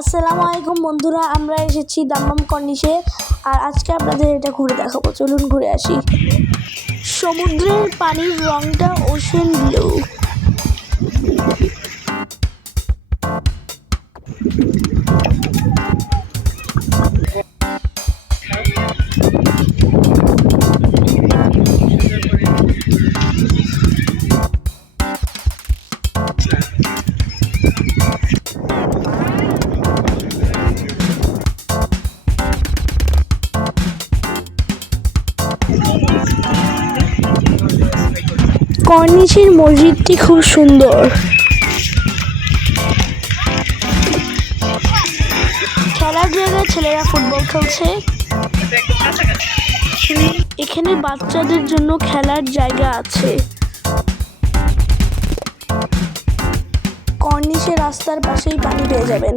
আসসালামু আলাইকুম বন্ধুরা, আমরা এসেছি দাম্মাম কর্নিশে। আর আজকে আপনাদের এটা ঘুরে দেখাবো। চলুন ঘুরে আসি। সমুদ্রের পানির রংটা ওশেন ব্লু। কর্নিশের মসজিদটি খুব সুন্দর। খেলার জায়গায় ছেলেরা ফুটবল খেলছে। এখানে বাচ্চাদের জন্য খেলার জায়গা আছে। কর্নিশে রাস্তার পাশেই পানি পেয়ে যাবেন।